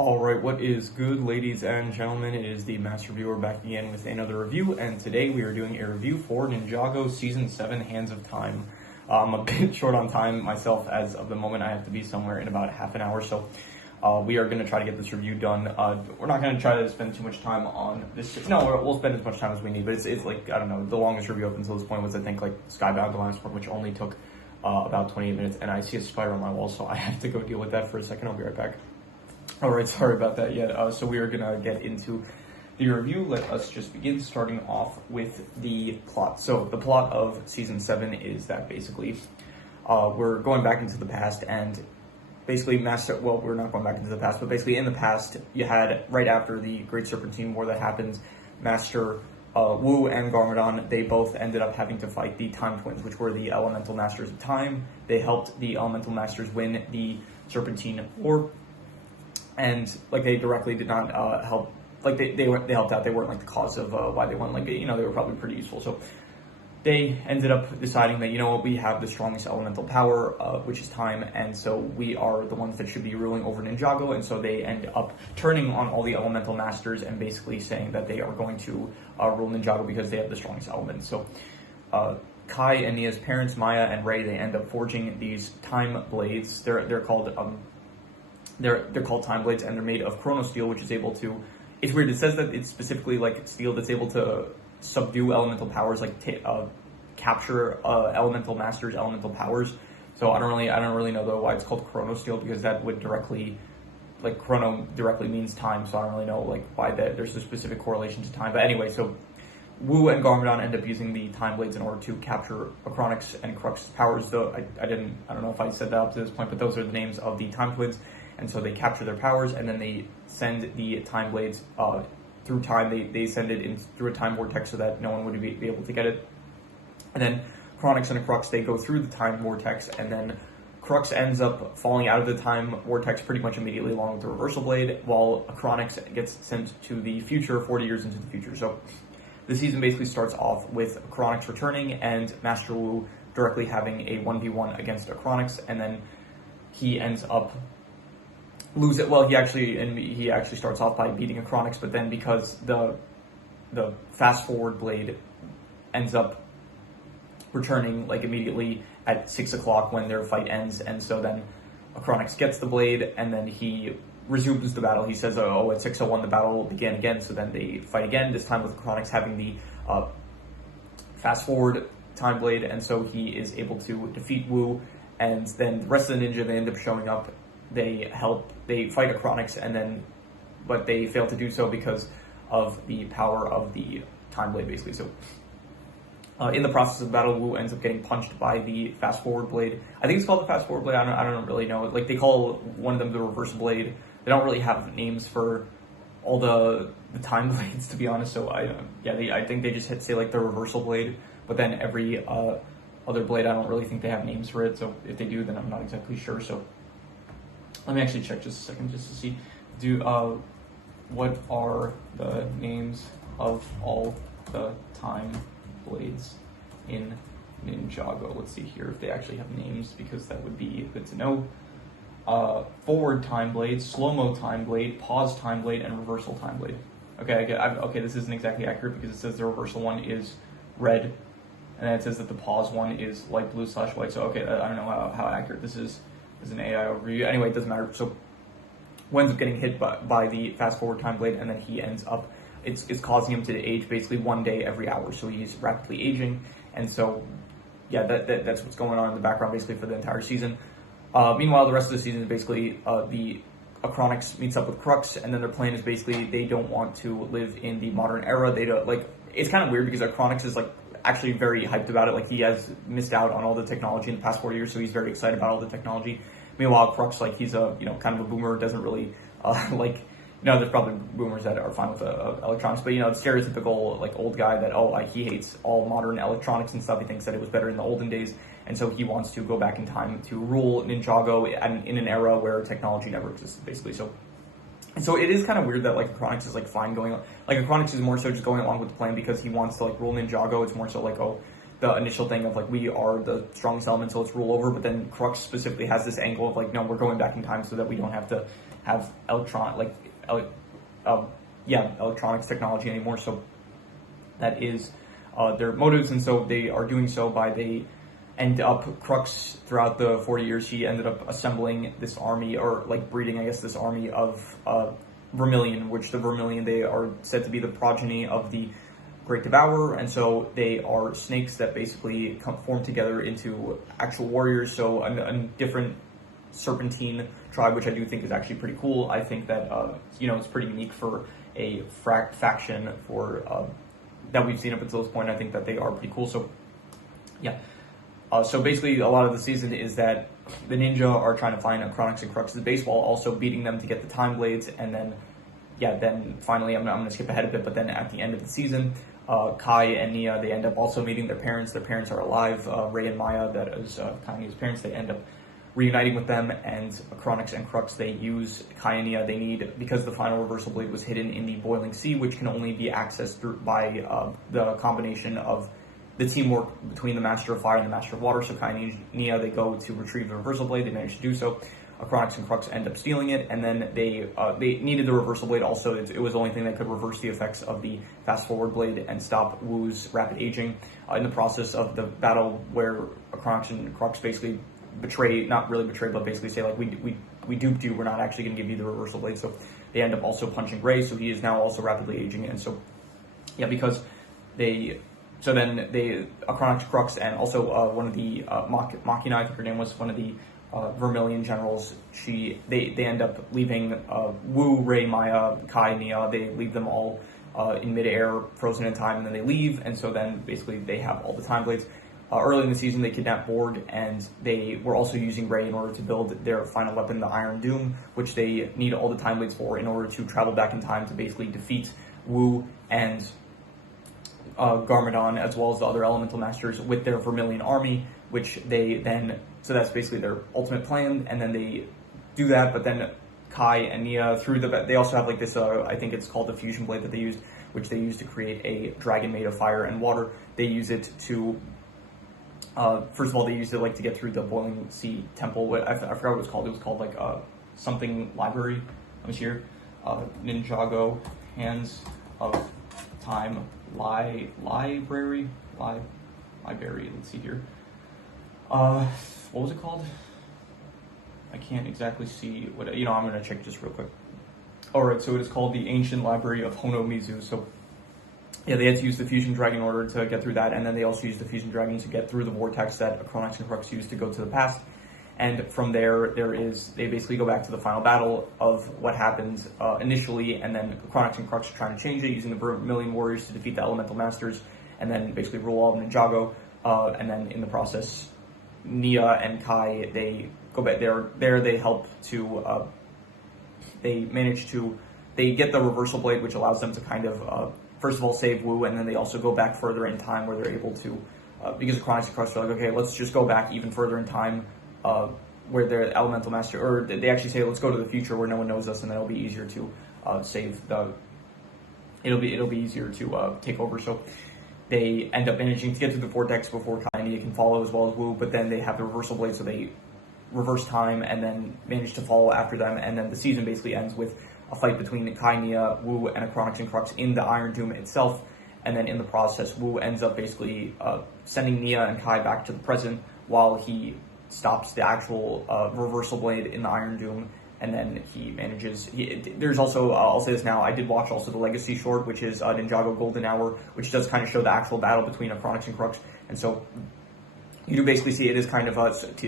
Alright, what is good, ladies and gentlemen? It is the Master Viewer back again with another review, and today we are doing a review for Ninjago Season 7 Hands of Time. I'm a bit short on time myself as of the moment. I have to be somewhere in about half an hour, so we are going to try to get this review done. We're not going to try to spend too much time on this. No, we'll spend as much time as we need, but it's like, I don't know, the longest review up until this point was, I think, like Skybound: The Last One, which only took about 28 minutes, and I see a spider on my wall, so I have to go deal with that for a second. I'll be right back. Alright, sorry about that yet. So we are going to get into the review. Let us just begin, starting off with the plot. So the plot of Season 7 is that basically we're going back into the past, and basically we're not going back into the past, but basically in the past, you had, right after the Great Serpentine War that happens, Master Wu and Garmadon, they both ended up having to fight the Time Twins, which were the Elemental Masters of Time. They helped the Elemental Masters win the Serpentine War. And like they directly did not help, like they helped out. They weren't like the cause of why they won. Like, you know, they were probably pretty useful. So they ended up deciding that, you know what, we have the strongest elemental power, which is time, and so we are the ones that should be ruling over Ninjago. And so they end up turning on all the elemental masters and basically saying that they are going to rule Ninjago because they have the strongest element. So Kai and Nia's parents, Maya and Ray, they end up forging these time blades. They're called They're called time blades, and they're made of chrono steel, which is able to. It's weird. It says that it's specifically like steel that's able to subdue elemental powers, like capture elemental masters' elemental powers. So I don't really know though why it's called chrono steel, because that would directly, like, chrono directly means time. So I don't really know like why there's a specific correlation to time. But anyway, so Wu and Garmadon end up using the time blades in order to capture Achronix and Crux's powers. Though I don't know if I said that up to this point, but those are the names of the time twins. And so they capture their powers, and then they send the time blades through time. They send it in through a time vortex so that no one would be able to get it. And then Achronix and Crux, they go through the time vortex, and then Crux ends up falling out of the time vortex pretty much immediately, along with the reversal blade, while Achronix gets sent to the future, 40 years into the future. So the season basically starts off with Achronix returning and Master Wu directly having a 1v1 against Achronix, and then he ends up lose it. Well, he actually starts off by beating Achronix, but then because the fast forward blade ends up returning like immediately at 6 o'clock when their fight ends, and so then Achronix gets the blade, and then he resumes the battle. He says, "Oh, at 6:01 the battle will begin again." So then they fight again. This time with Achronix having the fast forward time blade, and so he is able to defeat Wu, and then the rest of the ninja, they end up showing up. They fight Achronix, but they fail to do so because of the power of the time blade, basically. So in the process of the battle, Wu ends up getting punched by the fast forward blade. I think it's called the fast forward blade. I don't really know. Like, they call one of them the reverse blade. They don't really have names for all the time blades, to be honest. So I think they just say like the reversal blade, but then every other blade, I don't really think they have names for it. So if they do, then I'm not exactly sure. So let me actually check just a second, just to see. What are the names of all the time blades in Ninjago? Let's see here if they actually have names, because that would be good to know. Forward time blade, slow-mo time blade, pause time blade, and reversal time blade. Okay, okay, this isn't exactly accurate, because it says the reversal one is red, and then it says that the pause one is light blue/white. So okay, I don't know how accurate this is. Is an AI overview. Anyway, it doesn't matter. So Wu ends up getting hit by the fast forward time blade, and then he ends up, it's causing him to age basically 1 day every hour. So he's rapidly aging, and so yeah, that's what's going on in the background basically for the entire season. Meanwhile, the rest of the season is basically the Achronix meets up with Crux, and then their plan is basically they don't want to live in the modern era. They don't, like, it's kind of weird because Achronix is like actually very hyped about it. Like, he has missed out on all the technology in the past 40 years, so he's very excited about all the technology. Meanwhile, Crux, like, he's a, kind of a boomer, doesn't really like, there's probably boomers that are fine with electronics, but the stereotypical like old guy that he hates all modern electronics and stuff. He thinks that it was better in the olden days, and so he wants to go back in time to rule Ninjago in an era where technology never existed, basically. So it is kind of weird that like Achronix is like fine going on. Like, Achronix is more so just going along with the plan because he wants to like rule Ninjago. It's more so like, the initial thing of like, we are the strongest element, so let's rule over. But then Crux specifically has this angle of like, no, we're going back in time so that we don't have to have electronics technology anymore. So that is their motives, and so they are doing so by they end up Crux throughout the 40 years. He ended up assembling this army, or like breeding, I guess, this army of Vermilion, which the Vermilion, they are said to be the progeny of the Great Devourer, and so they are snakes that basically form together into actual warriors. So a different serpentine tribe, which I do think is actually pretty cool. I think that it's pretty unique for a faction for that we've seen up until this point. I think that they are pretty cool. So yeah. So basically, a lot of the season is that the ninja are trying to find Chronix and Crux's base while also beating them to get the time blades, and then finally, I'm going to skip ahead a bit, but then at the end of the season, Kai and Nia, they end up also meeting their parents. Their parents are alive. Ray and Maya, that is Kai and Nia's parents, they end up reuniting with them, and Chronix and Crux, they use Kai and Nia. They need, because the final reversal blade was hidden in the boiling sea, which can only be accessed by the combination of the teamwork between the Master of Fire and the Master of Water. So Kai and Nia, they go to retrieve the reversal blade. They manage to do so. Chronix and Crux end up stealing it, and then they needed the reversal blade also. It was the only thing that could reverse the effects of the fast forward blade and stop Wu's rapid aging. In the process of the battle, where Chronix and Crux basically not really betray, but basically say, like, we duped you, we're not actually going to give you the reversal blade. So they end up also punching Ray, so he is now also rapidly aging. And so yeah, because Chronix, Crux, and also one of the Machina, I think her name was, one of the Vermilion generals, they end up leaving Wu, Ray, Maya, Kai, Nia. They leave them all in midair, frozen in time, and then they leave. And so then basically they have all the time blades. Early in the season, they kidnapped Borg, and they were also using Ray in order to build their final weapon, the Iron Doom, which they need all the time blades for in order to travel back in time to basically defeat Wu and Garmadon, as well as the other elemental masters, with their Vermilion army, which they then, so that's basically their ultimate plan. And then they do that, but then Kai and Nia, they also have like this, I think it's called the fusion blade that they used, which they use to create a dragon made of fire and water. They use it to, first of all, they used it like to get through the Boiling Sea Temple. I forgot what it was called. It was called like something library. Let me see here. Ninjago, Hands of Time library. Let's see here. What was it called? I can't exactly see what. I'm gonna check just real quick. All right, so it is called the Ancient Library of Honomizu. So yeah, they had to use the Fusion Dragon in order to get through that, and then they also used the Fusion Dragon to get through the vortex that Chronix and Crux used to go to the past. And from there, they basically go back to the final battle of what happened initially, and then Chronix and Crux are trying to change it using the Vermilion Warriors to defeat the Elemental Masters, and then basically rule all of Ninjago. And then in the process, Nia and Kai, they go back there. They help to, they get the reversal blade, which allows them to kind of, first of all, save Wu, and then they also go back further in time where they're able to, because of Chronix and Crux are like, okay, let's just go back even further in time, where the elemental master, or they actually say, let's go to the future where no one knows us, and then it'll be easier to it'll be easier to take over. So they end up managing to get through the vortex before Kai and Nia can follow, as well as Wu, but then they have the reversal blade, so they reverse time and then manage to follow after them, and then the season basically ends with a fight between Kai, Nia, Wu, and a Chronix and Crux in the Iron Doom itself. And then in the process, Wu ends up basically sending Nia and Kai back to the present while he stops the actual reversal blade in the Iron Doom. And then he manages, there's also, I'll say this now, I did watch also the Legacy short, which is Ninjago Golden Hour, which does kind of show the actual battle between Chronix and Crux. And so you do basically see it is kind of,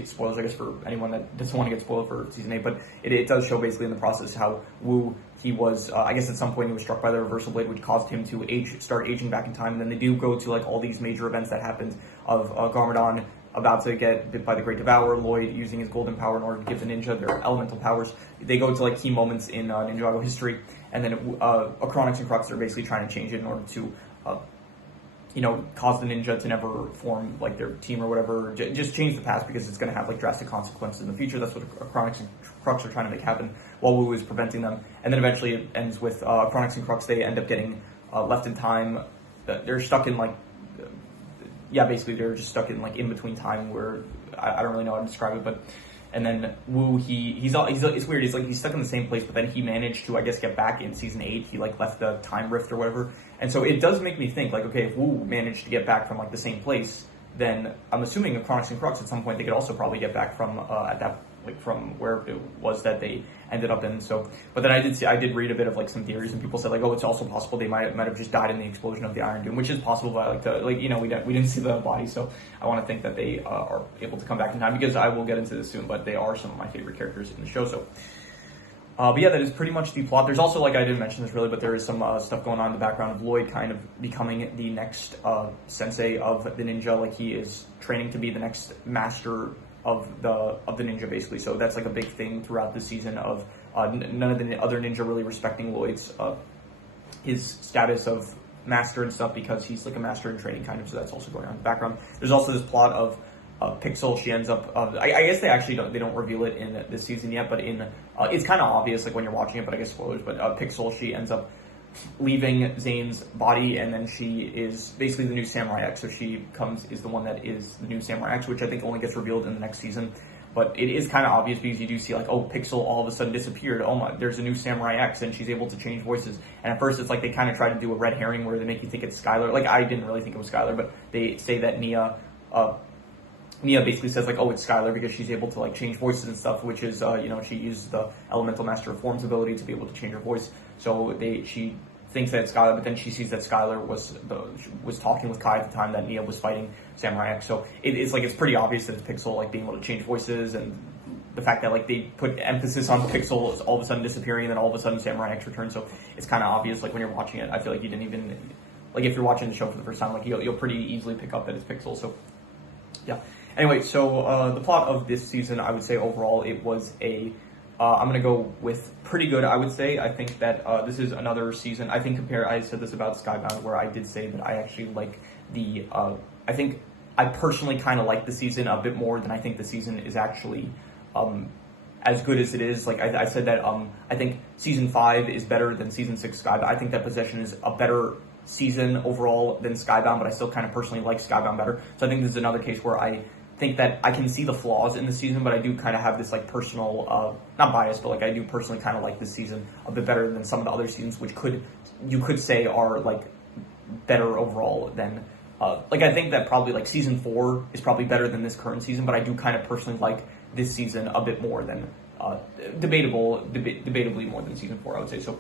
spoilers, I guess, for anyone that doesn't want to get spoiled for Season 8, but it does show basically in the process how Wu, he was, I guess at some point he was struck by the reversal blade, which caused him to start aging back in time. And then they do go to like all these major events that happened of Garmadon about to get bit by the Great Devourer, Lloyd using his golden power in order to give the ninja their elemental powers. They go to like key moments in Ninjago history, and then Chronix and Crux are basically trying to change it in order to, cause the ninja to never form like their team or whatever. Just change the past because it's going to have like drastic consequences in the future. That's what Chronix and Crux are trying to make happen, while Wu is preventing them. And then eventually it ends with Chronix and Crux. They end up getting left in time. They're stuck in like. Basically they're just stuck in like in between time where I don't really know how to describe it, but And then Wu, it's weird. He's like he's stuck in the same place, but then he managed to, I guess, get back in season 8. He like left the time rift or whatever, and so it does make me think like, okay, if Wu managed to get back from like the same place, then I'm assuming Chronix and Crux at some point they could also probably get back from from where it was that they ended up in. So, but then I did read a bit of like some theories, and people said like, oh, it's also possible they might have just died in the explosion of the Iron Doom, which is possible. But we didn't see the body, so I want to think that they are able to come back in time, because I will get into this soon. But they are some of my favorite characters in the show. So. But yeah, that is pretty much the plot. There's also, like, I didn't mention this really, but there is some stuff going on in the background of Lloyd kind of becoming the next sensei of the ninja. Like, he is training to be the next master of the ninja, basically. So that's like a big thing throughout the season of none of the other ninja really respecting Lloyd's his status of master and stuff, because he's like a master in training kind of. So that's also going on in the background. There's also this plot of Pixel. She ends up. I guess they actually don't reveal it in this season yet, but it's kind of obvious like when you're watching it. But I guess spoilers. But Pixel, she ends up leaving Zane's body, and then she is basically the new Samurai X. So she is the one that is the new Samurai X, which I think only gets revealed in the next season. But it is kind of obvious, because you do see like, oh, Pixel all of a sudden disappeared. Oh my, there's a new Samurai X, and she's able to change voices. And at first it's like they kind of try to do a red herring where they make you think it's Skylar. Like, I didn't really think it was Skylar, but they say that Nia basically says like, oh, it's Skylar because she's able to like change voices and stuff, which is, she used the Elemental Master of Forms ability to be able to change her voice. So she thinks that it's Skylar, but then she sees that Skylar was talking with Kai at the time that Nia was fighting Samurai X. So it's pretty obvious that it's Pixel like being able to change voices, and the fact that like they put emphasis on Pixel all of a sudden disappearing, and then all of a sudden Samurai X returns. So it's kind of obvious like when you're watching it. I feel like you didn't even like, if you're watching the show for the first time, like you'll pretty easily pick up that it's Pixel. So yeah. Anyway, so the plot of this season, I would say overall, it was I'm going to go with pretty good, I would say. I think that this is another season. I said this about Skybound, where I did say that I actually like I think I personally kind of like the season a bit more than I think the season is actually as good as it is. Like, I said that I think season 5 is better than season 6 Skybound. I think that Possession is a better season overall than Skybound, but I still kind of personally like Skybound better. So I think this is another case where I think that I can see the flaws in the season, but I do kind of have this like personal, not bias, but like I do personally kind of like this season a bit better than some of the other seasons, which you could say are like better overall than, I think that probably like season 4 is probably better than this current season, but I do kind of personally like this season a bit more than, debatably more than season 4, I would say. So,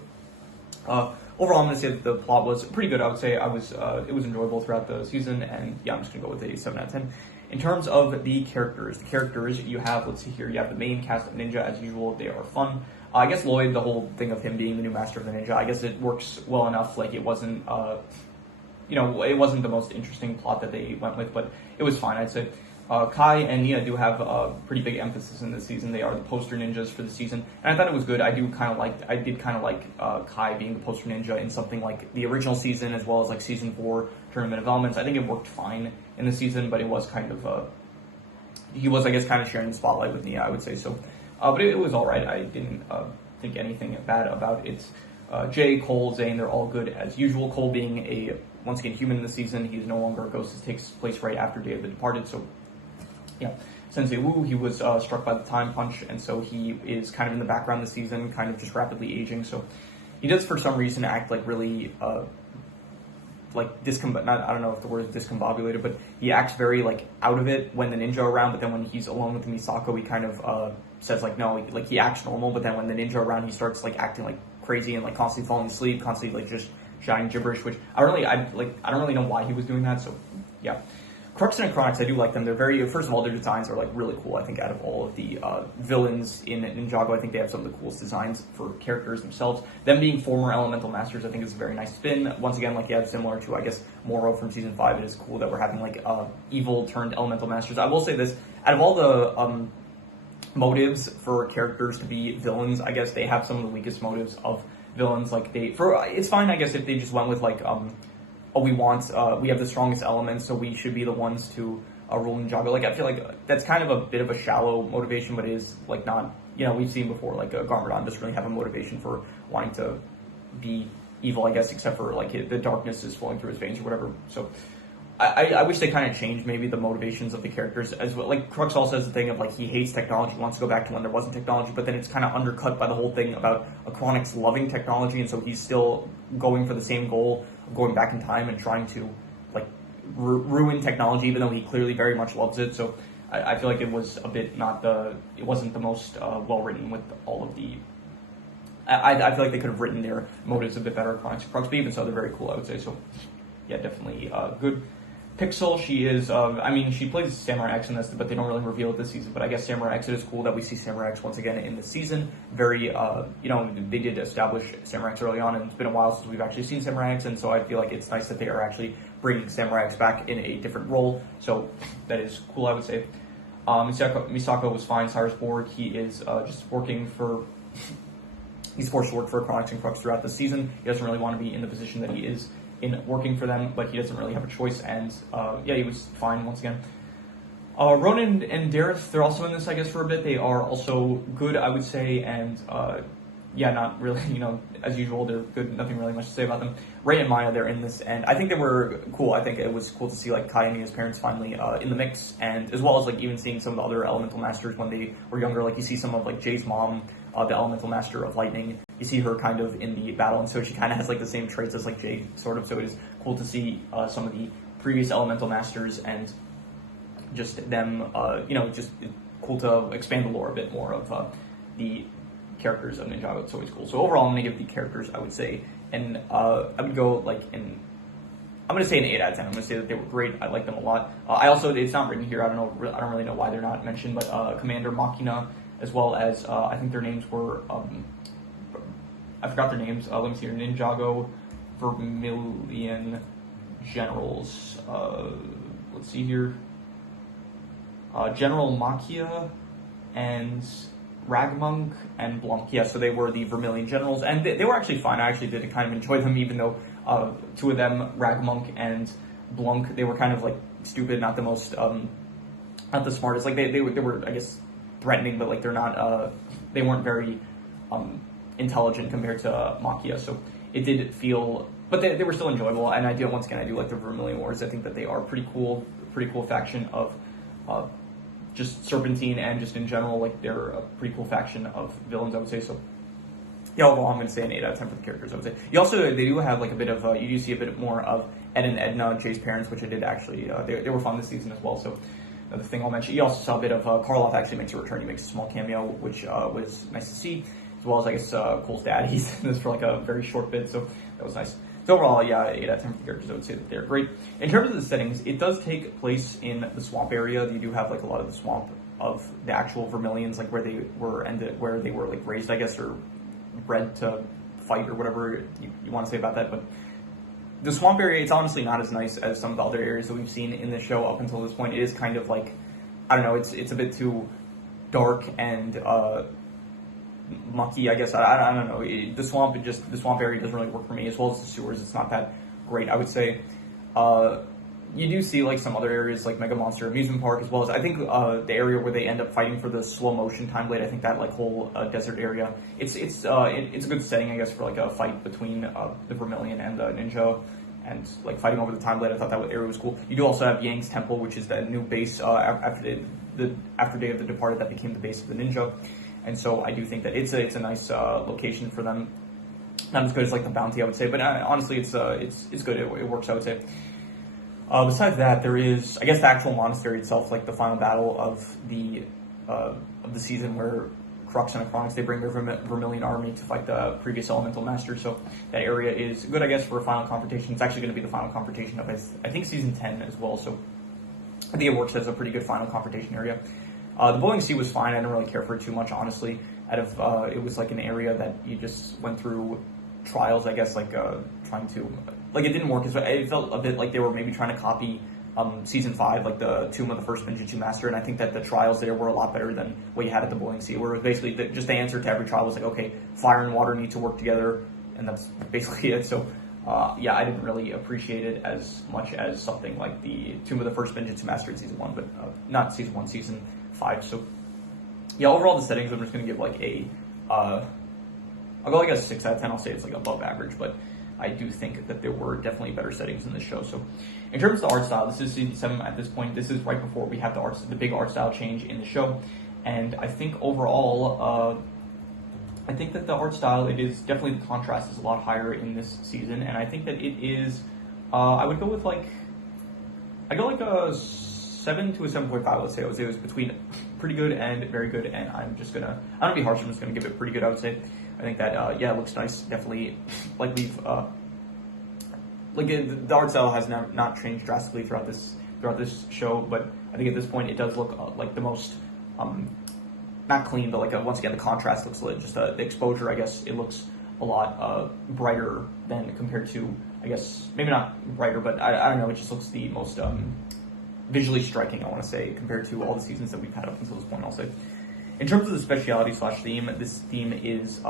overall, I'm going to say that the plot was pretty good. I would say it was enjoyable throughout the season, and yeah, I'm just going to go with a 7 out of 10. In terms of the characters you have, let's see here, you have the main cast of Ninja as usual. They are fun. I guess Lloyd, the whole thing of him being the new master of the ninja, I guess it works well enough. Like, it wasn't, it wasn't the most interesting plot that they went with, but it was fine, I'd say. Kai and Nia do have a pretty big emphasis in this season. They are the poster ninjas for the season, and I thought it was good. I did kind of like Kai being the poster ninja in something like the original season, as well as like season 4 Tournament of Elements. I think it worked fine in the season, but it was kind of he was, I guess, kind of sharing the spotlight with Nia, I would say. So, but it was all right. I didn't think anything bad about it. Jay, Cole, Zane, they're all good as usual. Cole being once again human in the season, he's no longer a ghost. This takes place right after Day of the Departed. So yeah, Sensei Wu, he was struck by the time punch, and so he is kind of in the background this season, kind of just rapidly aging. So he does, for some reason, act like really I don't know if the word is discombobulated, but he acts very like out of it when the ninja are around, but then when he's alone with Misako, he kind of says like no, like he acts normal, but then when the ninja are around, he starts like acting like crazy and like constantly falling asleep, constantly like just shouting gibberish, which I don't really know why he was doing that. So yeah. Crux and Chronix, I do like them. They're first of all, their designs are like really cool. I think out of all of the villains in Ninjago, I think they have some of the coolest designs for characters themselves. Them being former Elemental Masters, I think is a very nice spin. Once again, like you have similar to, I guess, Moro from season 5, it is cool that we're having like evil turned Elemental Masters. I will say this, out of all the motives for characters to be villains, I guess they have some of the weakest motives of villains. Like it's fine, I guess, if they just went with like we have the strongest elements, so we should be the ones to rule Ninjago. Like, I feel like that's kind of a bit of a shallow motivation, but it is like not, we've seen before, like Garmadon doesn't really have a motivation for wanting to be evil, I guess, except for like the darkness is flowing through his veins or whatever. So I wish they kind of changed maybe the motivations of the characters as well. Like Crux also has the thing of like he hates technology, wants to go back to when there wasn't technology, but then it's kind of undercut by the whole thing about Chronic's loving technology, and so he's still going for the same goal of going back in time and trying to like ruin technology, even though he clearly very much loves it. So I feel like it was a bit it wasn't the most well written with all of the. I feel like they could have written their motives a bit better, Crux, but even so, they're very cool, I would say. So yeah, definitely good. Pixel, she is, she plays Samurai X in this, but they don't really reveal it this season, but I guess Samurai X, it is cool that we see Samurai X once again in the season. Very, they did establish Samurai X early on, and it's been a while since we've actually seen Samurai X, and so I feel like it's nice that they are actually bringing Samurai X back in a different role, so that is cool, I would say. Misako was fine. Cyrus Borg, he is just working for, he's forced to work for Chronix and Crux throughout the season. He doesn't really want to be in the position that he is in working for them, but he doesn't really have a choice, and he was fine once again. Ronan and Dareth, they're also in this, I guess, for a bit. They are also good, I would say, and not really, as usual, they're good, nothing really much to say about them. Ray and Maya, they're in this, and I think they were cool. I think it was cool to see, like, Kai and Mia's parents finally in the mix, and as well as, like, even seeing some of the other Elemental Masters when they were younger. Like, you see some of, like, Jay's mom, the Elemental Master of Lightning. You see her kind of in the battle, and so she kind of has, like, the same traits as, like, Jay, sort of, so it is cool to see some of the previous Elemental Masters, and just them, just cool to expand the lore a bit more of the characters of Ninjago. It's always cool. So overall, I'm going to give the characters, I would say, and I would go, I'm going to say an 8 out of 10. I'm going to say that they were great. I like them a lot. I also, it's not written here. I don't really know why they're not mentioned, but Commander Machina, as well as, I think their names were, I forgot their names. Let me see here. Ninjago, Vermilion Generals. Let's see here. General Machia and Ragmonk and Blunk. Yeah, so they were the Vermilion Generals, and they were actually fine. I actually did kind of enjoy them, even though two of them, Ragmonk and Blunk, they were kind of like stupid, not the most, not the smartest. Like they were, I guess, threatening, but like they weren't very intelligent compared to Machia. So it did feel, but they were still enjoyable. And I do like the Vermilion Wars. I think that they are pretty cool faction of just Serpentine, and just in general, like they're a pretty cool faction of villains, I would say. So yeah, overall, I'm going to say an 8 out of 10 for the characters, I would say. They do have like a bit of, you do see a bit more of Ed and Edna, Jay's parents, which I did actually, they were fun this season as well. So another thing I'll mention, you also saw a bit of, Karloff actually makes a return. He makes a small cameo, which was nice to see, as well as, I guess, Cole's dad. He's in this for like a very short bit, so that was nice. So overall, yeah, 8 out of 10 for the characters. I would say that they're great. In terms of the settings, it does take place in the swamp area. You do have like a lot of the swamp of the actual Vermilions, like where they were like raised, I guess, or bred to fight, or whatever you want to say about that. But the swamp area, it's honestly not as nice as some of the other areas that we've seen in the show up until this point. It is kind of like, I don't know, it's a bit too dark and mucky, I guess. I don't know. The swamp area doesn't really work for me, as well as the sewers. It's not that great, I would say. You do see like some other areas like Mega Monster Amusement Park, as well as I think the area where they end up fighting for the slow motion time blade. I think that like whole desert area, it's a good setting, I guess, for like a fight between the Vermilion and the Ninja, and like fighting over the time blade. I thought that area was cool. You do also have Yang's Temple, which is the new base after Day of the Departed that became the base of the Ninja. And so I do think that it's a nice location for them. Not as good as like the Bounty, I would say, but honestly, it's good. It works, I would say. Besides that, there is, I guess, the actual monastery itself, like the final battle of the season, where Crux and Chronix, they bring their Vermilion army to fight the previous Elemental Master. So that area is good, I guess, for a final confrontation. It's actually going to be the final confrontation of, I think, season 10 as well. So I think it works as a pretty good final confrontation area. The Boiling Sea was fine. I didn't really care for it too much, honestly. It was like an area that you just went through trials, I guess, like trying to, like, it didn't work. It felt a bit like they were maybe trying to copy season 5, like the Tomb of the First Ninjutsu Master, and I think that the trials there were a lot better than what you had at the Boiling Sea, where it was basically just the answer to every trial was like, okay, fire and water need to work together, and that's basically it. So I didn't really appreciate it as much as something like the Tomb of the First Ninjutsu Master in season 1, but not season 1, season 5. So yeah, overall the settings, I'm just going to give like I'll go like a 6 out of 10. I'll say it's like above average, but I do think that there were definitely better settings in this show. So in terms of the art style, this is season 7 at this point. This is right before we have the big art style change in the show. And I think overall, I think that the art style, it is definitely, the contrast is a lot higher in this season. And I think that it is, I would go with like, I go like a 7 to a 7.5, let's say. I would say it was between pretty good and very good, and I'm just gonna, I'm gonna be harsh, I'm just gonna give it pretty good, I would say. I think that, yeah, it looks nice, definitely, like we've, the art style has not changed drastically throughout this show, but I think at this point it does look like the most, not clean, but like, once again, the contrast looks like just, the exposure, I guess, it looks a lot, brighter than compared to, I guess, maybe not brighter, but I don't know, it just looks the most, visually striking, I want to say, compared to all the seasons that we've had up until this point, I'll say. In terms of the speciality / theme, this theme is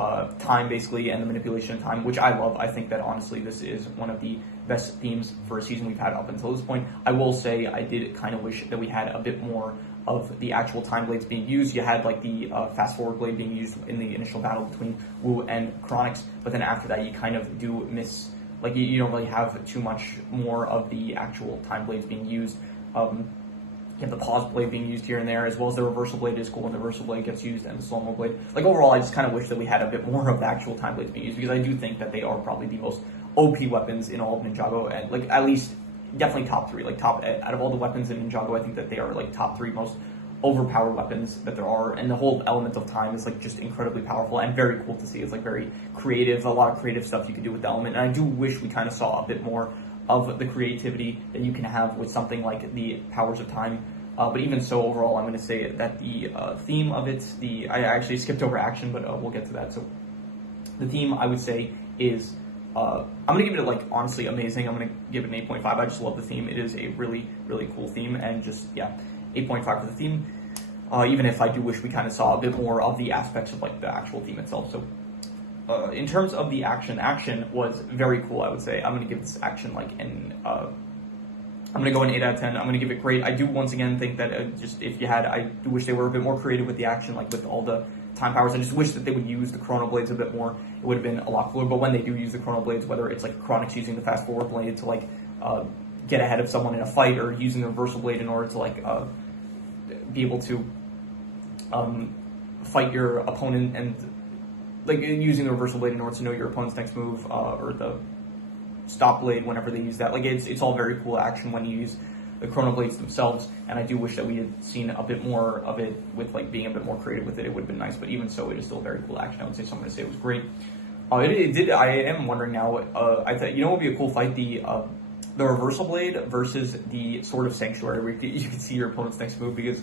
time, basically, and the manipulation of time, which I love. I think that, honestly, this is one of the best themes for a season we've had up until this point. I will say I did kind of wish that we had a bit more of the actual time blades being used. You had, like, the fast-forward blade being used in the initial battle between Wu and Chronix, but then after that you kind of do miss, like, you don't really have too much more of the actual time blades being used. You have the pause blade being used here and there, as well as the reversal blade is cool when the reversal blade gets used, and the slow-mo blade. Like, overall, I just kind of wish that we had a bit more of the actual time blades being used, because I do think that they are probably the most OP weapons in all of Ninjago, and, like, at least, definitely top 3. Like, out of all the weapons in Ninjago, I think that they are, like, top 3 most overpowered weapons that there are, and the whole element of time is, like, just incredibly powerful and very cool to see. It's, like, very creative, a lot of creative stuff you can do with the element, and I do wish we kind of saw a bit more of the creativity that you can have with something like the powers of time. But even so, overall, I'm going to say that the theme of it, I actually skipped over action, but we'll get to that. So the theme, I would say, is, I'm going to give it, like, honestly amazing. I'm going to give it an 8.5. I just love the theme. It is a really, really cool theme, and just, yeah, 8.5 for the theme. Even if I do wish we kind of saw a bit more of the aspects of, like, the actual theme itself. So in terms of the action was very cool, I would say. I'm going to give this action, like, I'm going to go an 8 out of 10. I'm going to give it great. I do, once again, think that just, if you had, I do wish they were a bit more creative with the action, like, with all the time powers. I just wish that they would use the chrono blades a bit more. It would have been a lot cooler, but when they do use the chrono blades, whether it's, like, Chronix using the fast forward blade to, like, get ahead of someone in a fight, or using the reversal blade in order to, like, be able to fight your opponent, and, like, using the reversal blade in order to know your opponent's next move, or the stop blade whenever they use that. Like, it's all very cool action when you use the chrono blades themselves, and I do wish that we had seen a bit more of it with, like, being a bit more creative with it. It would have been nice, but even so, it is still very cool action. I would say, so I'm going to say it was great. It did, I am wondering now, I thought, you know what would be a cool fight? The reversal blade versus the Sword of Sanctuary, where you can see your opponent's next move, because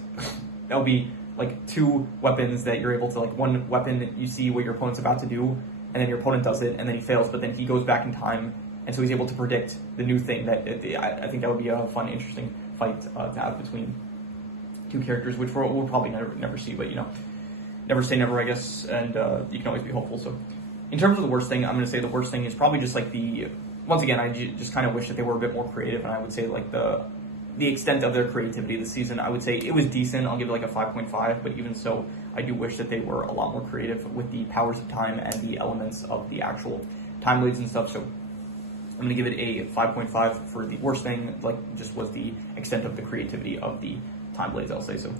that would be, like, 2 weapons that you're able to, like, one weapon you see what your opponent's about to do, and then your opponent does it, and then he fails, but then he goes back in time, and so he's able to predict the new thing. That I think that would be a fun, interesting fight to have between 2 characters, which we'll probably never see, but, you know, never say never, I guess, and you can always be hopeful. So in terms of the worst thing, I'm going to say the worst thing is probably just, like, once again, I just kind of wish that they were a bit more creative, and I would say, like, the extent of their creativity this season, I would say it was decent. I'll give it, like, a 5.5, but even so, I do wish that they were a lot more creative with the powers of time and the elements of the actual time blades and stuff. So I'm going to give it a 5.5 for the worst thing, like, just was the extent of the creativity of the time blades, I'll say. So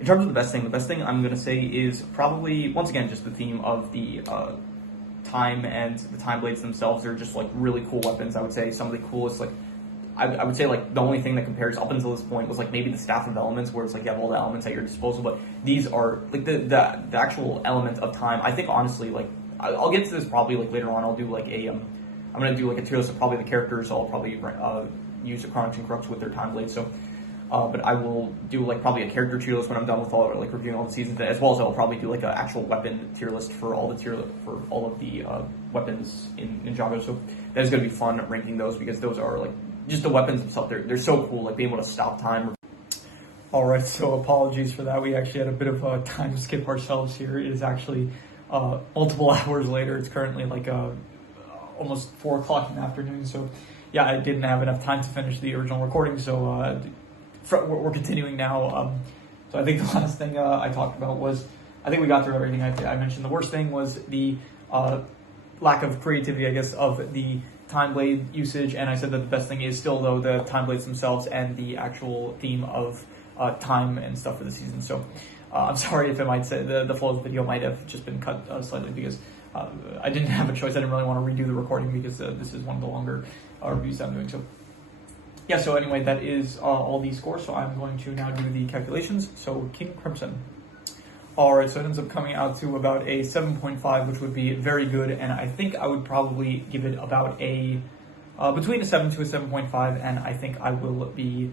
in terms of the best thing I'm going to say is probably, once again, just the theme of the time and the time blades themselves. They're just, like, really cool weapons. I would say some of the coolest, like, I would say, like, the only thing that compares up until this point was, like, maybe the Staff of Elements, where it's, like, you have all the elements at your disposal, but these are, like, the actual element of time. I think, honestly, like, I'll get to this probably, like, later on. I'll do, like, I'm going to do, like, a tier list of probably the characters. I'll probably use the Chronix and Crux with their time blades, so, but I will do, like, probably a character tier list when I'm done with all, like, reviewing all the seasons, as well as I'll probably do, like, an actual weapon tier list for all of the weapons in Ninjago. So that is going to be fun ranking those, because those are, like, just the weapons themselves. They're so cool, like, being able to stop time. Alright, so apologies for that. We actually had a bit of a time skip ourselves here. It is actually multiple hours later. It's currently, like, almost 4 o'clock in the afternoon, so yeah, I didn't have enough time to finish the original recording, so we're continuing now. So I think the last thing I talked about was, I think we got through everything I mentioned. The worst thing was the lack of creativity, I guess, of the time blade usage, and I said that the best thing is still, though, the time blades themselves and the actual theme of time and stuff for the season. So I'm sorry if it might say the flow of the video might have just been cut slightly, because I didn't have a choice. I didn't really want to redo the recording, because this is one of the longer reviews that I'm doing. So yeah, so anyway, that is all the scores. So I'm going to now do the calculations. So King Crimson. Alright, so it ends up coming out to about a 7.5, which would be very good, and I think I would probably give it about a, between a 7 to a 7.5, and I think I'll be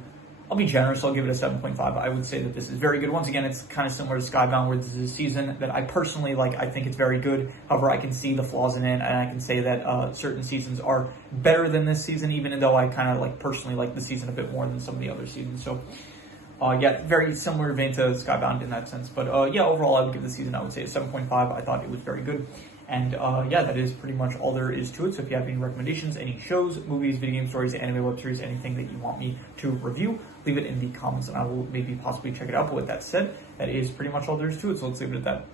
generous, I'll give it a 7.5. I would say that this is very good. Once again, it's kind of similar to Skybound, where this is a season that I personally like. I think it's very good. However, I can see the flaws in it, and I can say that certain seasons are better than this season, even though I kind of like personally like the season a bit more than some of the other seasons. So yeah, very similar vein to Skybound in that sense. But yeah, overall, I would give the season, I would say, a 7.5. I thought it was very good. And yeah, that is pretty much all there is to it. So if you have any recommendations, any shows, movies, video game stories, anime, web series, anything that you want me to review, leave it in the comments, and I will maybe possibly check it out. But with that said, that is pretty much all there is to it. So let's leave it at that.